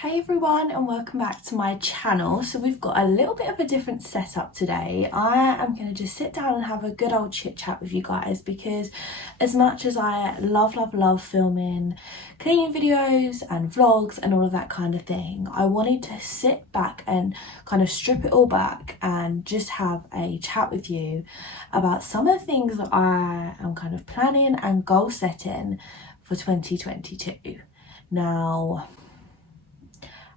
Hey everyone, and welcome back to my channel. So we've got a little bit of a different setup today. I am going to just sit down and have a good old chit chat with you guys, because as much as I love filming cleaning videos and vlogs and all of that kind of thing, I wanted to sit back and kind of strip it all back and just have a chat with you about some of the things that I am kind of planning and goal setting for 2022. Now,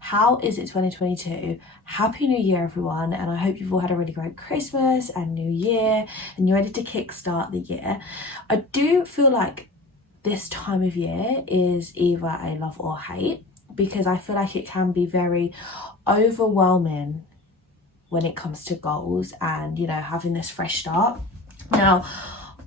how is it 2022? Happy New Year everyone, and I hope you've all had a really great Christmas and New Year and you're ready to kickstart the year. I do feel like this time of year is either a love or hate, because I feel like it can be very overwhelming when it comes to goals and, you know, having this fresh start. Now,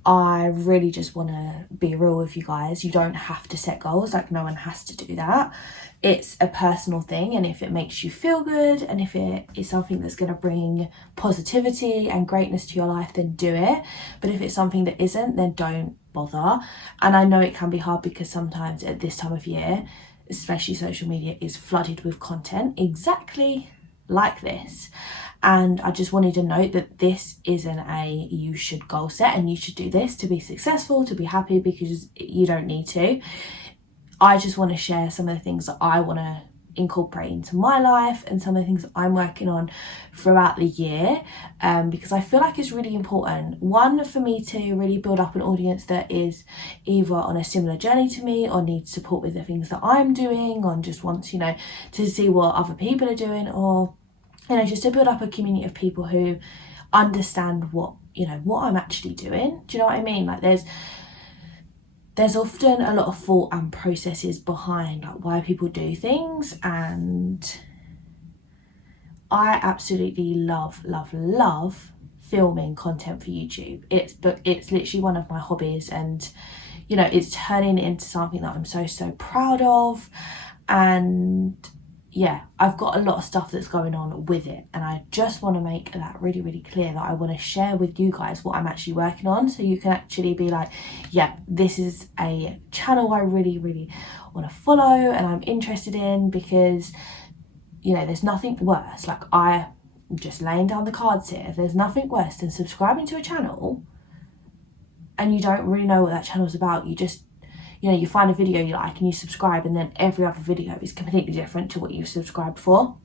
I really just want to be real with you guys. You don't have to set goals, like no one has to do that. It's a personal thing, and if it makes you feel good and if it is something that's going to bring positivity and greatness to your life, then do it. But if it's something that isn't, then don't bother. And I know it can be hard because sometimes at this time of year, especially social media, is flooded with content exactly like this. And I just wanted to note that this isn't a you should goal set and you should do this to be successful, to be happy, because you don't need to. I just want to share some of the things that I want to incorporate into my life and some of the things that I'm working on throughout the year, because I feel like it's really important. One, for me to really build up an audience that is either on a similar journey to me or needs support with the things that I'm doing, or just wants, you know, to see what other people are doing, or, you know, just to build up a community of people who understand what, you know, what I'm actually doing. Do you know what I mean? Like there's often a lot of thought and processes behind like why people do things, and I absolutely love filming content for YouTube. It's literally one of my hobbies, and you know, it's turning into something that I'm so proud of. And yeah, I've got a lot of stuff that's going on with it, and I just want to make that really clear that I want to share with you guys what I'm actually working on, so you can actually be like, yeah, this is a channel I really want to follow and I'm interested in, because, you know, there's nothing worse, like I'm just laying down the cards here, there's nothing worse than subscribing to a channel and you don't really know what that channel's about. You just, you know, you find a video you like and you subscribe, and then every other video is completely different to what you subscribed for.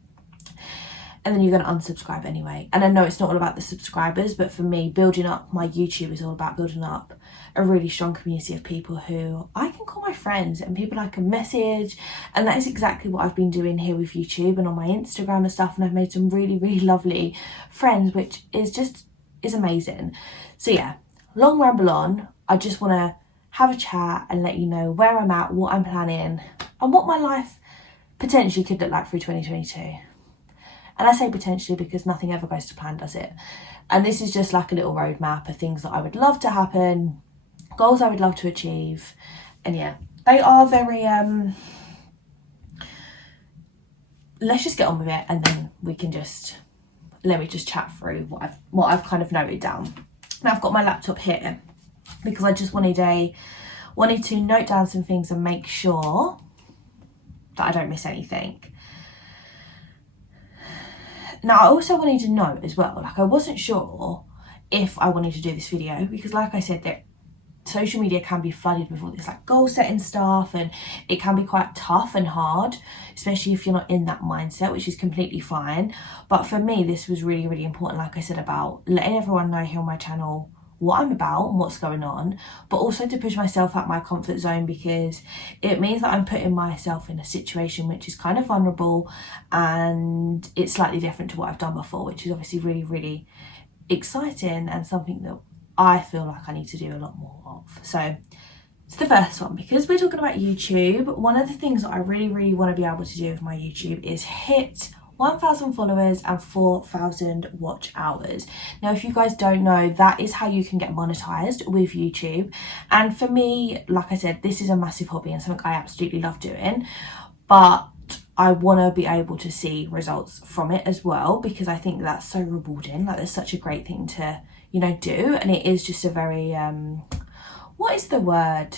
And then you're going to unsubscribe anyway. And I know it's not all about the subscribers, but for me, building up my YouTube is all about building up a really strong community of people who I can call my friends and people I can message. And that is exactly what I've been doing here with YouTube and on my Instagram and stuff. And I've made some really lovely friends, which is amazing. So yeah, long ramble on. I just want to have a chat and let you know where I'm at, what I'm planning, and what my life potentially could look like through 2022. And I say potentially because nothing ever goes to plan, does it? And this is just like a little roadmap of things that I would love to happen, goals I would love to achieve. And yeah, they are very, let's just get on with it, and then let me just chat through what I've kind of noted down. Now I've got my laptop here, because I just wanted to note down some things and make sure that I don't miss anything. Now I also wanted to note as well, like I wasn't sure if I wanted to do this video, because like I said, that social media can be flooded with all this like goal setting stuff, and it can be quite tough and hard, especially if you're not in that mindset, which is completely fine. But for me, this was really important, like I said, about letting everyone know here on my channel what I'm about and what's going on, but also to push myself out my comfort zone, because it means that I'm putting myself in a situation which is kind of vulnerable, and it's slightly different to what I've done before, which is obviously really exciting and something that I feel like I need to do a lot more of. So it's the first one, because we're talking about YouTube. One of the things that I really want to be able to do with my YouTube is hit 1,000 followers and 4,000 watch hours. Now, if you guys don't know, that is how you can get monetized with YouTube. And for me, like I said, this is a massive hobby and something I absolutely love doing, but I want to be able to see results from it as well, because I think that's so rewarding. Like, there's such a great thing to, you know, do. And it is just a very, what is the word?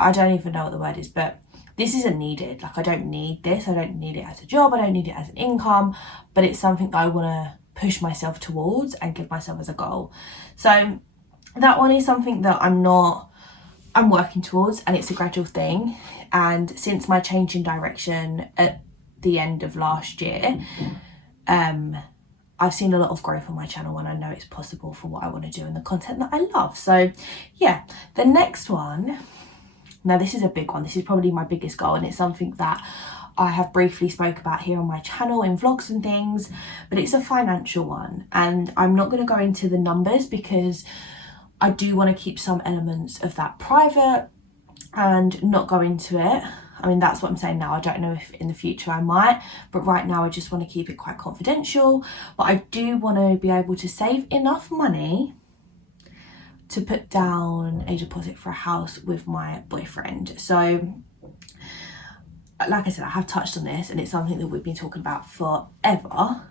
I don't even know what the word is, but this isn't needed. Like, I don't need this. I don't need it as a job. I don't need it as an income, but it's something that I want to push myself towards and give myself as a goal. So that one is something that I'm working towards, and it's a gradual thing. And since my change in direction at the end of last year, I've seen a lot of growth on my channel, and I know it's possible for what I want to do and the content that I love. So yeah, the next one, now this is a big one. This is probably my biggest goal, and it's something that I have briefly spoke about here on my channel in vlogs and things, but it's a financial one. And I'm not going to go into the numbers because I do want to keep some elements of that private and not go into it. I mean, that's what I'm saying now. I don't know if in the future I might, but right now I just want to keep it quite confidential. But I do want to be able to save enough money to put down a deposit for a house with my boyfriend. So like I said, I have touched on this, and it's something that we've been talking about forever.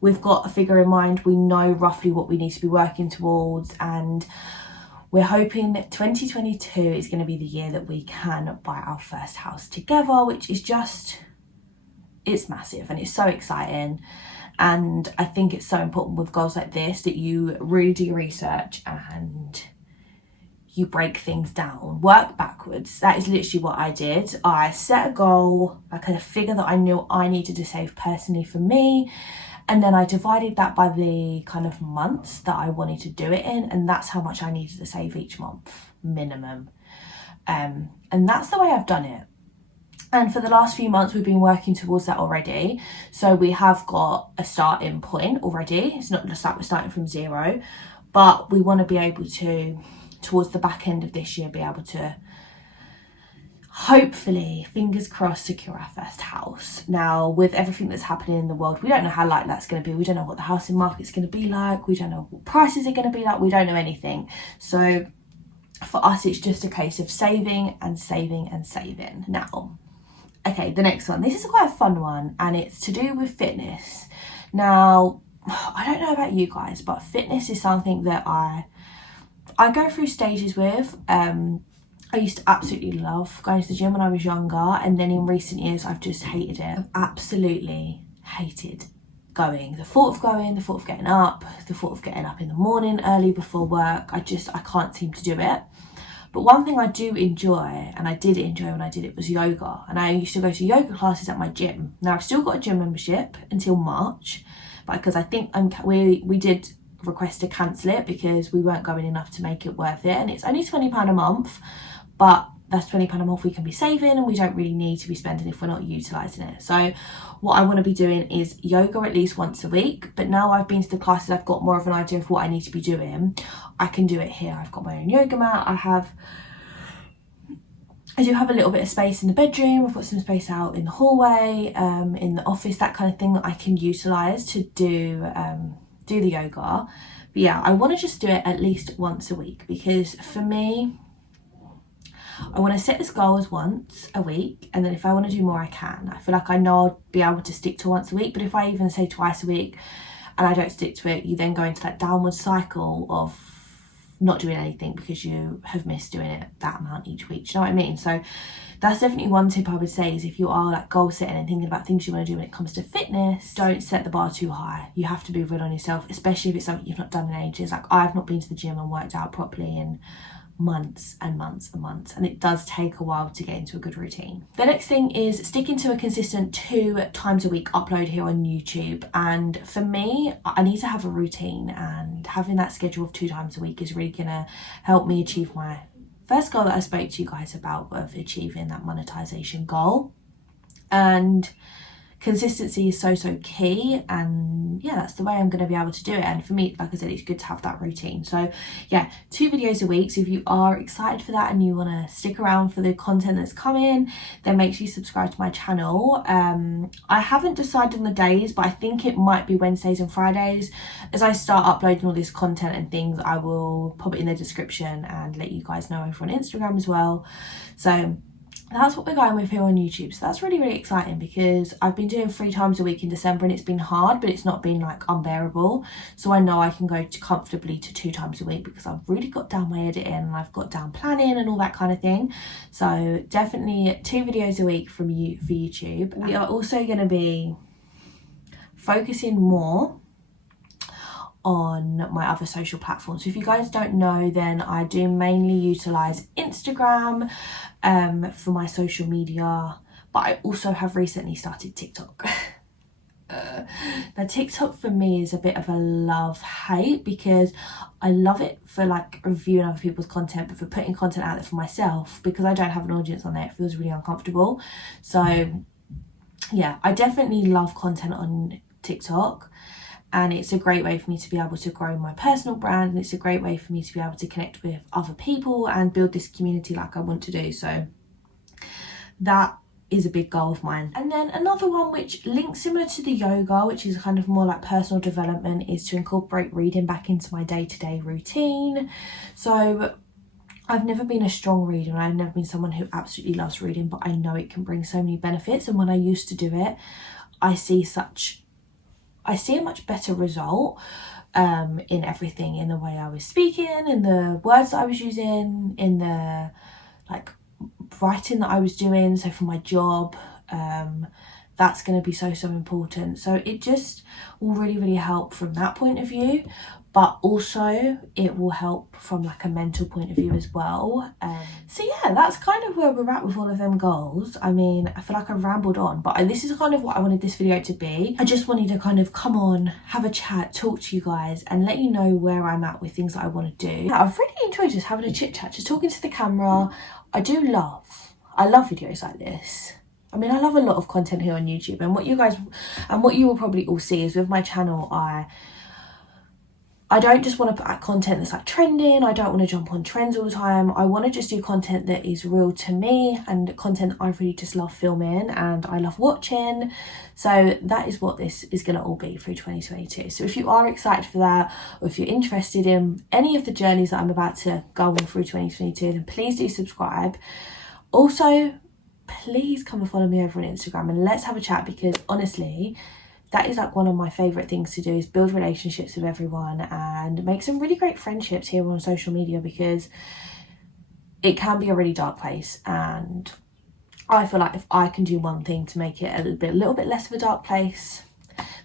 We've got a figure in mind. We know roughly what we need to be working towards, and we're hoping that 2022 is going to be the year that we can buy our first house together, which is just, it's massive and it's so exciting. And I think it's so important with goals like this that you really do your research and you break things down, work backwards. That is literally what I did. I set a goal, like a figure that I knew I needed to save personally for me, and then I divided that by the kind of months that I wanted to do it in, and that's how much I needed to save each month, minimum. And that's the way I've done it. And for the last few months, we've been working towards that already. So we have got a starting point already. It's not just like we're starting from zero, but we want to be able to, towards the back end of this year, be able to hopefully, fingers crossed, secure our first house. Now, with everything that's happening in the world, we don't know how likely that's going to be. We don't know what the housing market's going to be like. We don't know what prices are going to be like. We don't know anything. So for us, it's just a case of saving and saving and saving. Now, okay, the next one. This is quite a fun one, and it's to do with fitness. Now, I don't know about you guys, but fitness is something that I go through stages with. I used to absolutely love going to the gym when I was younger, and then in recent years I've just hated it. I've absolutely hated going. The thought of going, the thought of getting up, the thought of getting up in the morning early before work, I can't seem to do it. But one thing I do enjoy, and I did enjoy when I did it, was yoga. And I used to go to yoga classes at my gym. Now I've still got a gym membership until March, but because I think we did request to cancel it because we weren't going enough to make it worth it. And it's only £20 a month, but that's £20 a month we can be saving, and we don't really need to be spending if we're not utilising it. So what I want to be doing is yoga at least once a week. But now I've been to the classes, I've got more of an idea of what I need to be doing. I can do it here. I've got my own yoga mat. I do have a little bit of space in the bedroom. I've got some space out in the hallway, in the office, that kind of thing that I can utilise to do the yoga. But yeah, I want to just do it at least once a week, because for me, I want to set this goal as once a week, and then if I want to do more, I can. I feel like I know I'll be able to stick to once a week, but if I even say twice a week and I don't stick to it, you then go into that downward cycle of not doing anything because you have missed doing it that amount each week. Do you know what I mean? So that's definitely one tip I would say, is if you are like goal setting and thinking about things you want to do when it comes to fitness, don't set the bar too high. You have to be real on yourself, especially if it's something you've not done in ages. Like, I've not been to the gym and worked out properly in months and months and months, and it does take a while to get into a good routine. The next thing is sticking to a consistent 2 times a week upload here on YouTube. And for me, I need to have a routine, and having that schedule of 2 times a week is really gonna help me achieve my first goal that I spoke to you guys about, of achieving that monetization goal. And consistency is so key, and yeah, that's the way I'm going to be able to do it. And for me, like I said, it's good to have that routine. So yeah, 2 videos a week. So if you are excited for that and you want to stick around for the content that's coming, then make sure you subscribe to my channel. I haven't decided on the days, but I think it might be Wednesdays and Fridays. As I start uploading all this content and things, I will pop it in the description and let you guys know over on Instagram as well. So that's what we're going with here on YouTube. So that's really, really exciting, because I've been doing 3 times a week in December and it's been hard, but it's not been like unbearable. So I know I can go comfortably to 2 times a week, because I've really got down my editing and I've got down planning and all that kind of thing. So definitely 2 videos a week from you for YouTube. We are also going to be focusing more on my other social platforms. So if you guys don't know, then I do mainly utilize Instagram for my social media, but I also have recently started TikTok. Now TikTok for me is a bit of a love-hate, because I love it for like reviewing other people's content, but for putting content out there for myself, because I don't have an audience on there, it feels really uncomfortable. So yeah, I definitely love content on TikTok, and it's a great way for me to be able to grow my personal brand, and it's a great way for me to be able to connect with other people and build this community like I want to do. So that is a big goal of mine. And then another one which links similar to the yoga, which is kind of more like personal development, is to incorporate reading back into my day-to-day routine. So I've never been a strong reader, and I've never been someone who absolutely loves reading, but I know it can bring so many benefits. And when I used to do it, I see a much better result in everything, in the way I was speaking, in the words that I was using, in the like writing that I was doing. So for my job, that's going to be so important. So it just will really, really help from that point of view, but also it will help from like a mental point of view as well. So yeah, that's kind of where we're at with all of them goals. I mean, I feel like I've rambled on, but this is kind of what I wanted this video to be. I just wanted to kind of come on, have a chat, talk to you guys, and let you know where I'm at with things that I want to do. Yeah, I've really enjoyed just having a chit chat, just talking to the camera. I love videos like this. I mean, I love a lot of content here on YouTube, and what you will probably all see is with my channel, I don't just want to put out content that's like trending. I don't want to jump on trends all the time. I want to just do content that is real to me, and content I really just love filming and I love watching. So that is what this is going to all be through 2022. So if you are excited for that, or if you're interested in any of the journeys that I'm about to go on through 2022, then please do subscribe. Also, please come and follow me over on Instagram and let's have a chat, because honestly, that is like one of my favourite things to do, is build relationships with everyone and make some really great friendships here on social media, because it can be a really dark place, and I feel like if I can do one thing to make it a little bit less of a dark place,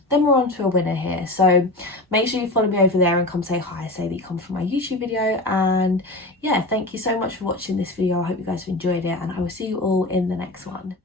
then we're on to a winner here. So make sure you follow me over there and come say hi, say that you come from my YouTube video. And yeah, thank you so much for watching this video. I hope you guys have enjoyed it, and I will see you all in the next one.